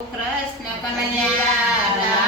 Krishna Kanaiya